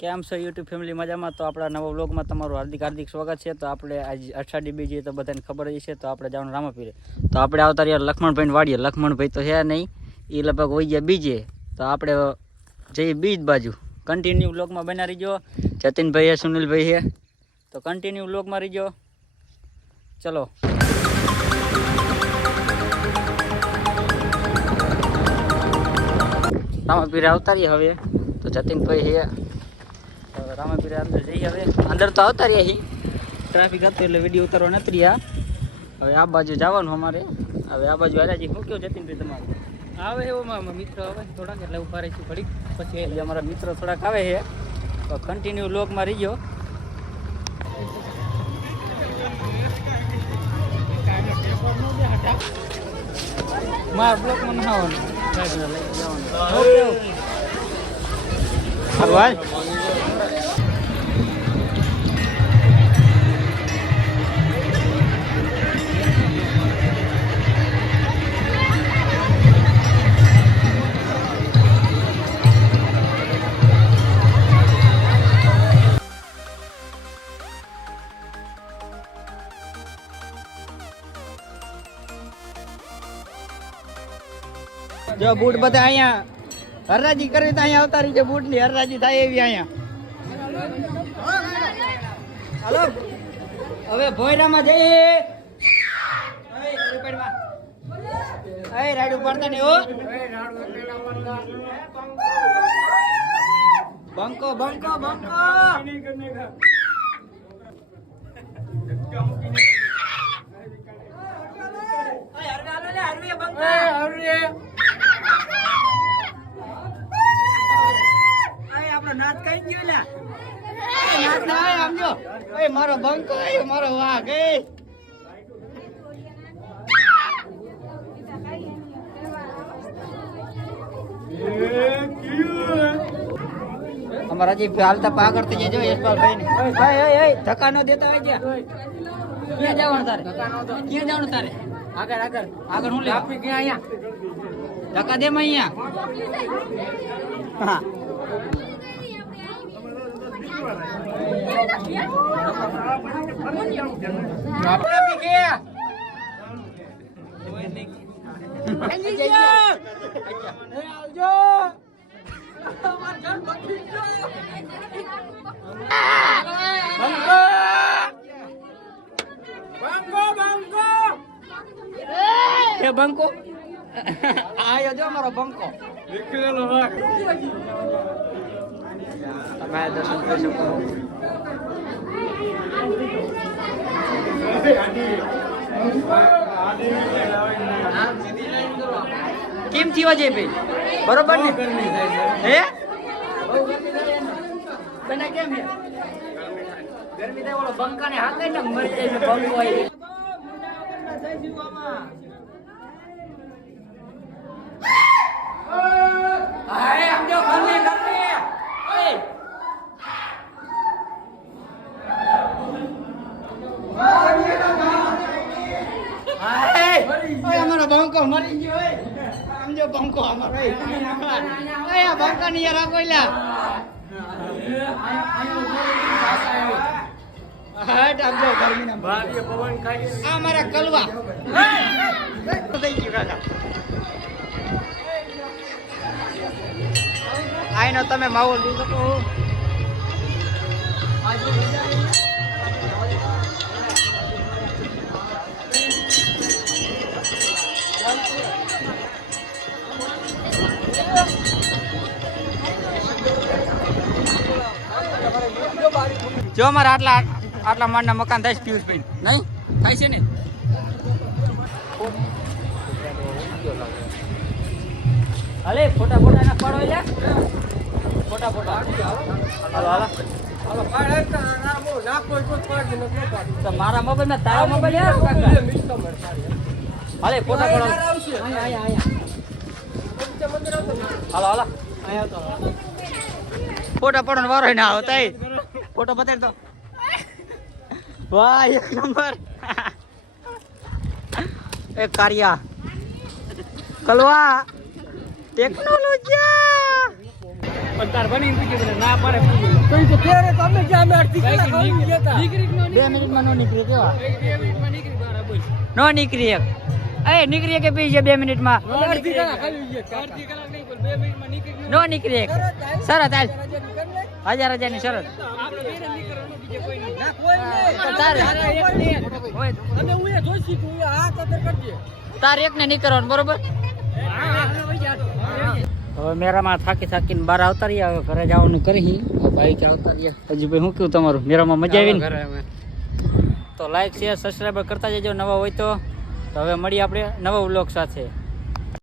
કેમ છો YouTube family મજામાં? તો આપણા નવા વ્લોગમાં તમારું હાર્દિક સ્વાગત છે. તો આપણે આજ અષાઢી બીજી તો બધાને ખબર જ છે. તો આપણે જવાનું રામાપીરે. તો આપણે આવતા રહ્યા લક્ષ્મણભાઈને વાડીએ. લક્ષ્મણભાઈ તો છે નહીં, એ લગભગ વહી ગયા બીજે. તો આપણે જઈએ બીજ બાજુ. કન્ટિન્યુ વ્લોગમાં બના રહીજો. જતીનભાઈ છે, સુનિલભાઈ છે, તો કન્ટિન્યુ વ્લોગમાં રહીજો. ચલો રામાપીરે આવતા રહીએ હવે. તો જતીનભાઈ છે રામાપીરે અંદર જઈએ. હવે અંદર તો આવતા રહ્યા છીએ, ટ્રાફિક હતું એટલે વિડીયો ઉતારવા નથી રહ્યા. હવે આ બાજુ જવાનું અમારે. હવે આ બાજુ હારાજી શું કહો જતીનભાઈ તમારું? આવે એવો મિત્ર આવે થોડાક એટલે ઉભા રહીશું ઘડીક પછી અમારા મિત્રો થોડાક આવે છે. તો કન્ટિન્યુ વ્લોગમાં રહીજો. મારા બ્લોકમાં ના આવવાનું. જો બૂટ બધા અહીંયા હરરાજી કરી તો અહીંયા આવતા રહી છે. બૂટ ની હરરાજી થાય એવી અહીંયા. હાલો હવે ભોયરામાં જઈએ. રાડુ પડતા નહીં હો. બંકો બંકો બંકો નાચ કઈ ગયો લે. નાચ ના આમ જો. એ મારો બંકો, એ મારો વાઘ. એ અમારા જે હાલતા પાગળ થઈ જાય. જો યશપાલભાઈ ને ધક્કા નો દેતા હોય. ક્યાં જવાનું તારે? ક્યાં જવાનું તારે? આગળ આગળ આગળ હું લે આપી ક્યાં? અહીંયા ધક્કા દે માં અહીંયા. હા બંકો આયો જો મારો બંકો. તમે દર્શન કરી શકો. કેમ થયો છે ભાઈ? બરોબર ને? હે તને કેમ છે? ગરમી થાય ઓલો બંકાને હાથે ને મરી જાય છે. બંકો આવી અમારો બંકો મરી ગયો. આમ જો બંકો અમારો બંકા ની યાર કોઈલા હટ આપજો ગરમી ના ભારી પવન ખાઈ. આ મારા કલવા થઈ ગયું કાકા. આઈનો તમે માવો લઈ શકો. જો અમારા આટલા માળના મકાન થાય છે પિયુષભાઈ, નહીં થાય છે ને? હાલે ફોટા ફોટા ના પાડો લે. ફોટા ફોટા હાલો હાલો તો મારા મોબાઈલ માં તારા મોબાઈલ હાલે ફોટા પાડો. હાલો હાલો ફોટા પાડો વારો ના આવતા. ફોટો બતાડ દો. વાહ એક નંબર. એ કારિયા કલવા ટેકનોલોજી પણ તાર બની ના પડે. તો ઈ તો ત્યારે તો અમે જ્યાં અમે અડધી કલાક આવી ગયા હતા. નીકળી 2 મિનિટમાં નો નીકળી કેવા 2 મિનિટમાં નીકળી બહાર બોલ નો નીકળી એક એ નીકળી કે પી 2 મિનિટમાં અમે અડધી કલાક આવી ગયા અડધી કલાક નહીં બોલ 2 મિનિટમાં નીકળી નો નીકળી એક શરત હાલ આપણે 1000 ની શરત આપણે બેને નીકળવાનું બીજે કોઈ નહીં ના કોઈ નહીં. તો તારે હોય અમે હું એ જોઈશી તું એ હાથ અંદર કરજે. તાર એકને નીકળવાનું બરોબર હવે મેરામાં થાકીને બહાર આવતા રહ્યા હવે ઘરે જવાનું કરી બાઈક આવતા રહ્યા હજી ભાઈ શું કેવું તમારું મેરામાં મજા આવી ને ઘરે અમે તો લાઈક શેર સબસ્ક્રાઈબર કરતા જજો નવા હોય તો હવે મળીએ આપણે નવા વ્લોગ સાથે